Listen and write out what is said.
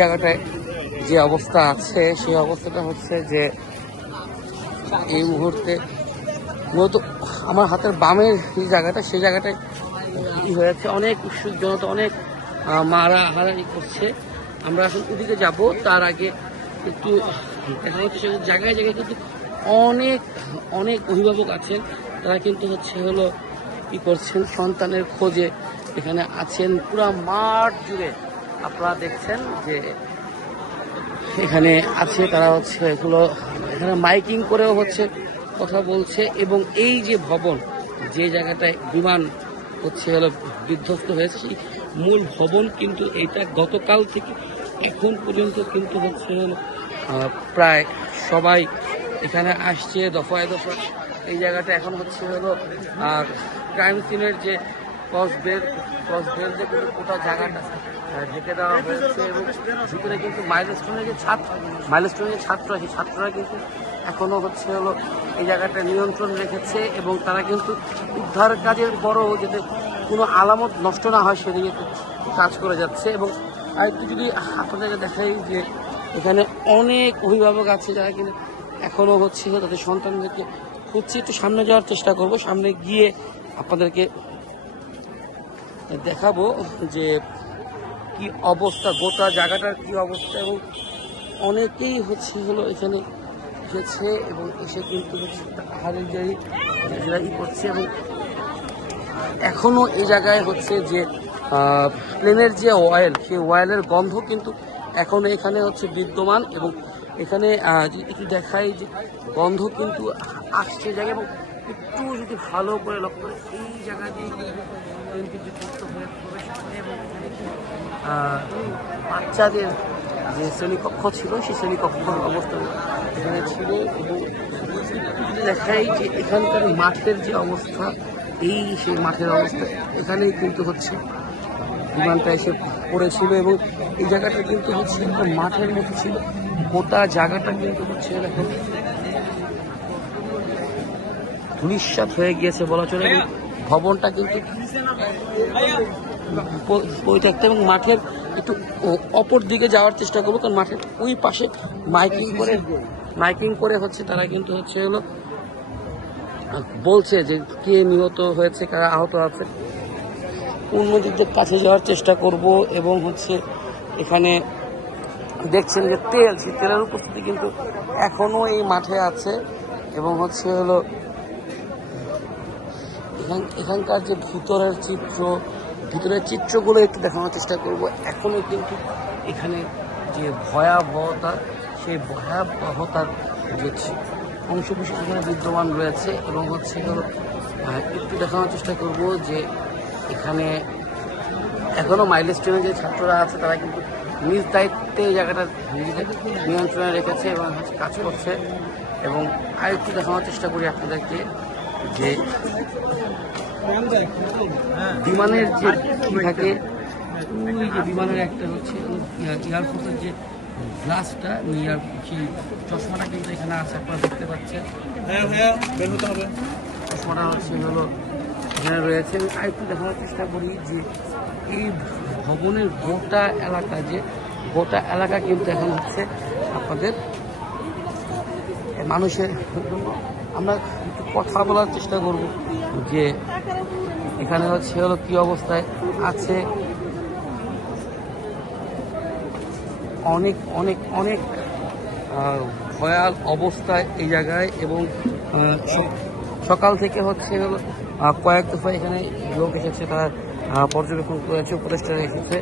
জায়গাটায় যে অবস্থা আছে সেই অবস্থাটা হচ্ছে যে এই মুহূর্তে মূলত আমার হাতের বামের যে জায়গাটা সেই জায়গাটায় কি হয়েছে, অনেক উৎসুক জনতা, অনেক মারা হারাহারি করছে। আমরা এখন ওদিকে যাব, তার আগে একটু দেখা হচ্ছে জায়গায় জায়গায় কিন্তু অনেক অনেক অভিভাবক আছেন, তারা কিন্তু হলো কি করছেন, সন্তানের খোঁজে এখানে আছেন। পুরা মাঠ জুড়ে আপনারা দেখছেন যে এখানে আছে, তারা এগুলো এখানে মাইকিং করেও কথা বলছে। এবং এই যে ভবন, যে জায়গাটায় বিমান বিধ্বস্ত হয়েছে, সেই মূল ভবন কিন্তু এটা গতকাল থেকে এখন পর্যন্ত কিন্তু প্রায় সবাই এখানে আসছে দফায় দফায়। এই জায়গাটা এখন ক্রাইম সিনের যে ক্রস বেল যে কিন্তু গোটা জায়গাটা ঢেকে দেওয়া হয়েছে। এবং ভিতরে কিন্তু মাইলস্টোনের যে ছাত্র সেই ছাত্ররা কিন্তু এখনো এই জায়গাটা নিয়ন্ত্রণ রেখেছে এবং তারা কিন্তু উদ্ধার কাজের পরও যাতে কোনো আলামত নষ্ট না হয় সেদিকে কাজ করে যাচ্ছে। এবং আরেকটু যদি আপনাদেরকে দেখাই যে এখানে অনেক অভিভাবক আছে যারা কিন্তু এখনো তাদের সন্তানদেরকে খুঁজছে। একটু সামনে যাওয়ার চেষ্টা করব, সামনে গিয়ে আপনাদেরকে দেখাবো যে কি অবস্থা, গোটা জায়গাটার কি অবস্থা। এবং অনেকেই এখানে এসেছে এবং এসে কিন্তু হারের জায়গায় করছে। এবং এখনো এই জায়গায় যে প্লেনের যে অয়েল, সেই অয়েলের গন্ধ কিন্তু এখনো এখানে বিদ্যমান। এবং এখানে একটু দেখাই যে গন্ধ কিন্তু আসছে জায়গায়। এবং একটু যদি ভালো করে লক্ষ্য করে এই জায়গা দিয়ে কিন্তু যুক্ত হয়ে প্রবেশ করে। এবং বাচ্চাদের যে শ্রেণীকক্ষ ছিল সেই শ্রেণীকক্ষের অবস্থান এখানে ছিল। এবং যদি দেখাই যে এখানকার মাঠের যে অবস্থা, সেই মাঠের অবস্থা এখানেই কিন্তু বিমানটা এসে পড়েছিল। এবং এই জায়গাটা কিন্তু একটা মাঠের মতো ছিল, গোটা জায়গাটা কিন্তু এখন ধূলিসাৎ হয়ে গিয়েছে বলা চলে। ভবনটা কিন্তু পরিত্যক্ত। এবং মাঠের একটু অপর দিকে যাওয়ার চেষ্টা করবো, কারণ মাঠের ওই পাশে মাইকিং করে তারা কিন্তু বলছে যে কে নিহত হয়েছে, কারা আহত আছে। অন্যদিকদের কাছে যাওয়ার চেষ্টা করব। এবং এখানে দেখছেন যে সেই তেলের উপস্থিতি কিন্তু এখনো এই মাঠে আছে। এবং এখানকার যে ভিতরের চিত্রগুলো একটু দেখানোর চেষ্টা করব। এখনো কিন্তু এখানে যে ভয়াবহতা, সেই ভয়াবহতার যে অংশবিশেষ এখানে বিদ্যমান রয়েছে। এবং একটু দেখানোর চেষ্টা করব যে এখানে এখনো মাইলস্টোনের যে ছাত্ররা আছে তারা কিন্তু নিজ দায়িত্বে এই জায়গাটা নিজেদের নিয়ন্ত্রণে রেখেছে এবং কাজ করছে। এবং আরেকটু দেখানোর চেষ্টা করি আপনাদেরকে যে বিমানের যে থাকে, ওই যে বিমানের একটা এয়ারফোর্সের যে গ্লাসটা, সেই চশমাটা কিন্তু এখানে আছে, আপনারা দেখতে পাচ্ছেন। চশমাটা এখানে রয়েছে। আরেকটু দেখানোর চেষ্টা করি যে এই ভবনের গোটা এলাকা কিন্তু এখন আপনাদের মানুষের। আমরা একটু কথা বলার চেষ্টা করব যে এখানে কি অবস্থায় আছে। অনেক অনেক অনেক ভয়াল অবস্থায় এই জায়গায়। এবং সকাল থেকে কয়েক দফা এখানে লোক এসেছে, তারা পর্যবেক্ষণ করেছে, উপদেষ্টারা এসেছে।